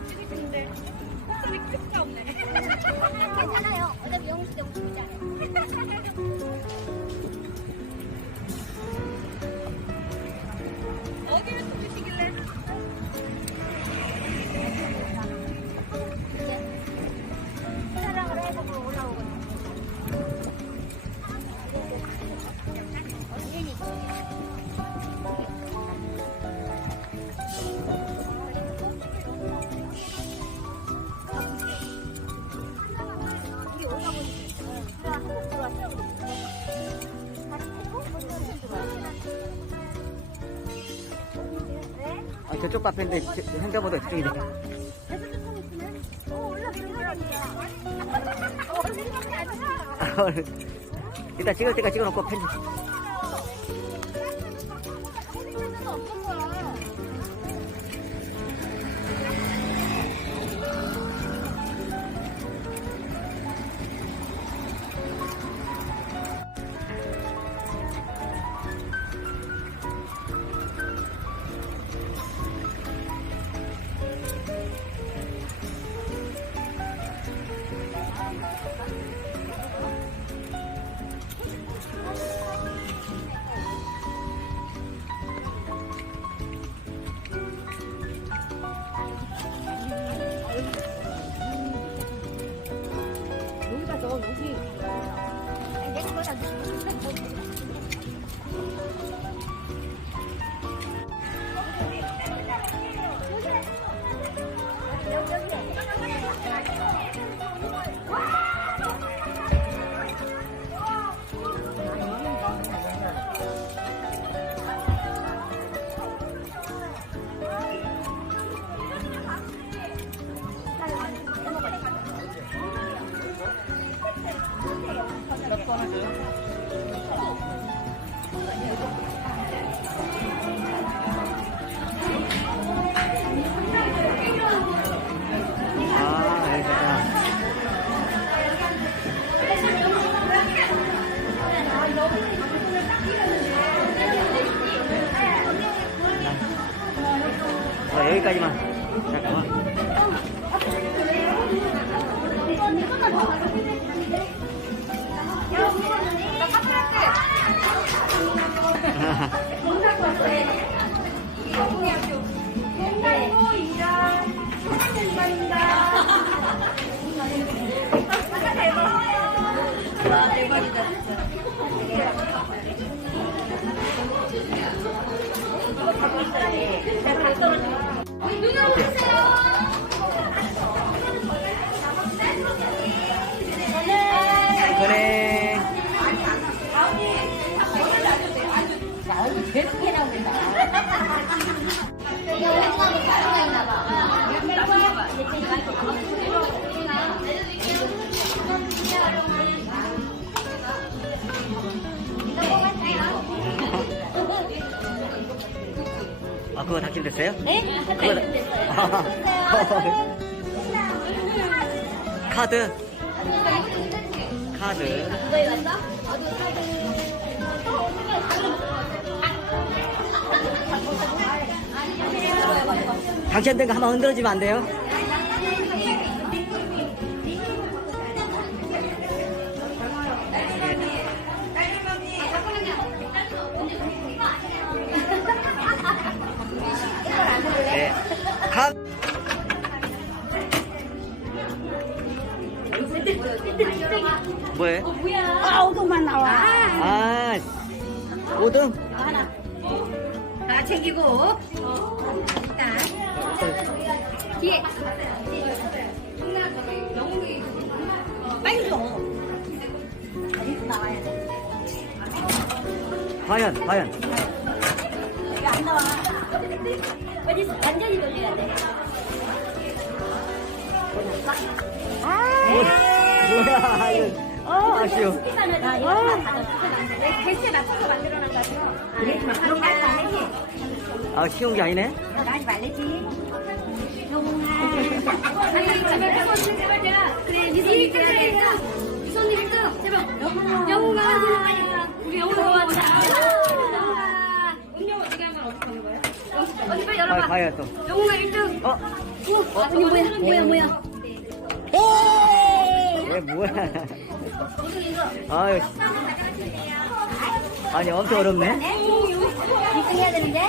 더 찍을 텐데. 목소리 클 수가 없네. 저쪽 카페인데 저- 생각보다 저쪽이네. 일단 찍을 때까 찍어놓고 편집. ほら、元気になって。Okay. 그거 당첨됐어요? 네? 그거 다- 카드. 카드. 카드 당첨된 거 한번 흔들어주면 안 돼요? 5등? 하나. 다 챙기고. 일단. 뒤에. 빨리 줘. 여기서 나와야 돼. 과연, 과연. 왜안 나와. 완전히 돌려야 돼. 뭐야, 이거. 아, 아쉬워. 스피커는 다. 개수에 맞춰서. 안. 아, 쉬운 게 아니네? 영웅아. 아니, 제발 제발야. 그래. 제발. 우리 영웅아 왔다. 영웅아. 음료 어떻게 하면 어떻게 하는 거예요? 어디 빨리 아, 열어봐. 과연 또. 영웅아 1등. 어? 어, 아니 뭐야, 뭐야, 뭐야. 얘 뭐야. 아유, 아니, 엄청 어렵네. 네? 2등 해야 되는데?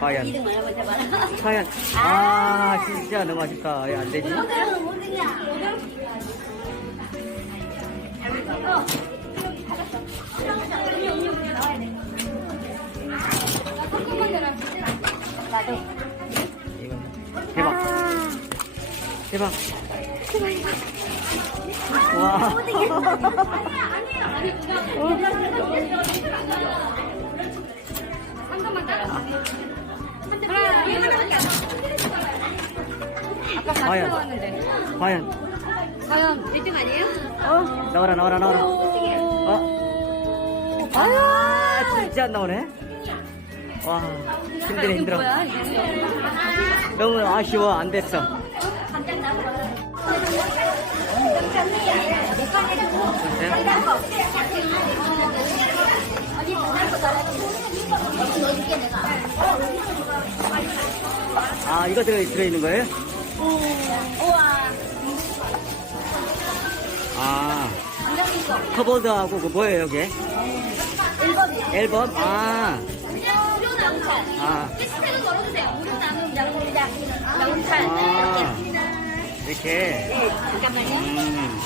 과연. 2등 말해보자, 봐라. 과연. 아, 진짜 너무 아쉽다. 왜안 되지? 5등은 5등이야. 나도. 안 아까 같이 과연. 과연. 과연 1등 아니에요? 어? 나와라, 나와라, 나와라. 어? 아, 진짜 안 나오네. 와, 힘들어, 힘들어. 너무 아쉬워, 안 됐어. 아, 이거 들어, 들어있는 거예요? 아, 커버드하고 그 뭐예요, 이게? 앨범? 아, 무료 나무찬. 아, 해시태그 걸어주세요. 무료 나무, 나무, 나무찬. 아, 이렇게. 이렇게. 네, 잠깐만요. 음.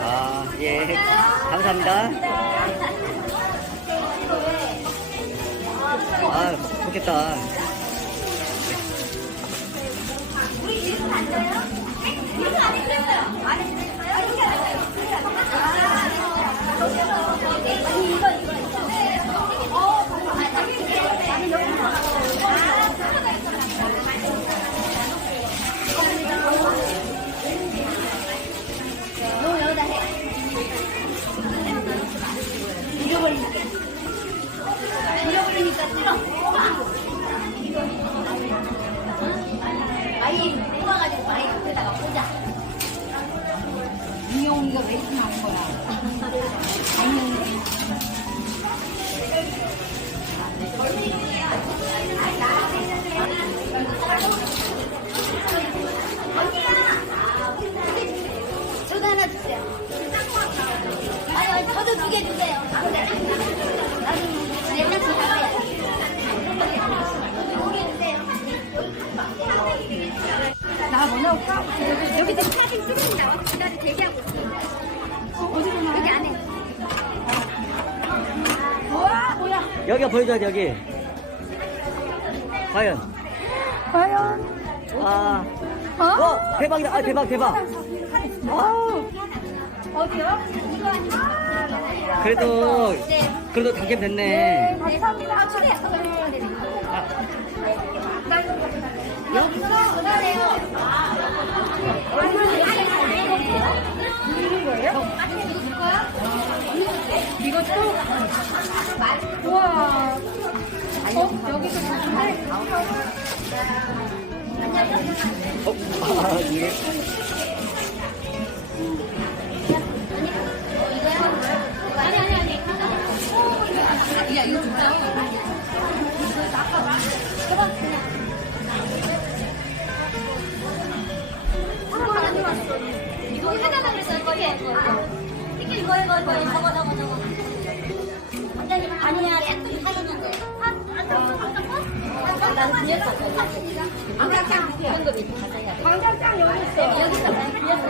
아, 예. 감사합니다. 아, 좋겠다. 잃어버리니까 뽑아가지고 아이 앞에다가 꽂아. 인형이가 왜 이렇게 나온 거야? 안녕. 저도 하나 주세요. 아니, 저도 두개 주세요. 여기, 여기 지금 사진 찍는 나와 기다리 대기하고 있어. 나? 여기 안에. 뭐야? 뭐야? 여기가 보여줘야 여기. 과연. 과연? 아, 어? 어, 대박이다. 아, 대박, 대박. 아, 어디요? 이거 아니야? 그래도, 네. 그래도 당첨됐네. 감사합니다. 아, 초대. 여기서 우와. 어? 주는데? 어, 아, 이게. 야 이거 진짜. 이거 하나만 그랬어 이거 해 이거 이거 이거 이거 저거 저거 저거 아니야, 색깔이 사귀는 거야. 난 뒤에서 방장장 이런 거 밑에 가서 해야 돼. 방장장 여기 있어. 여기서 뒤에서.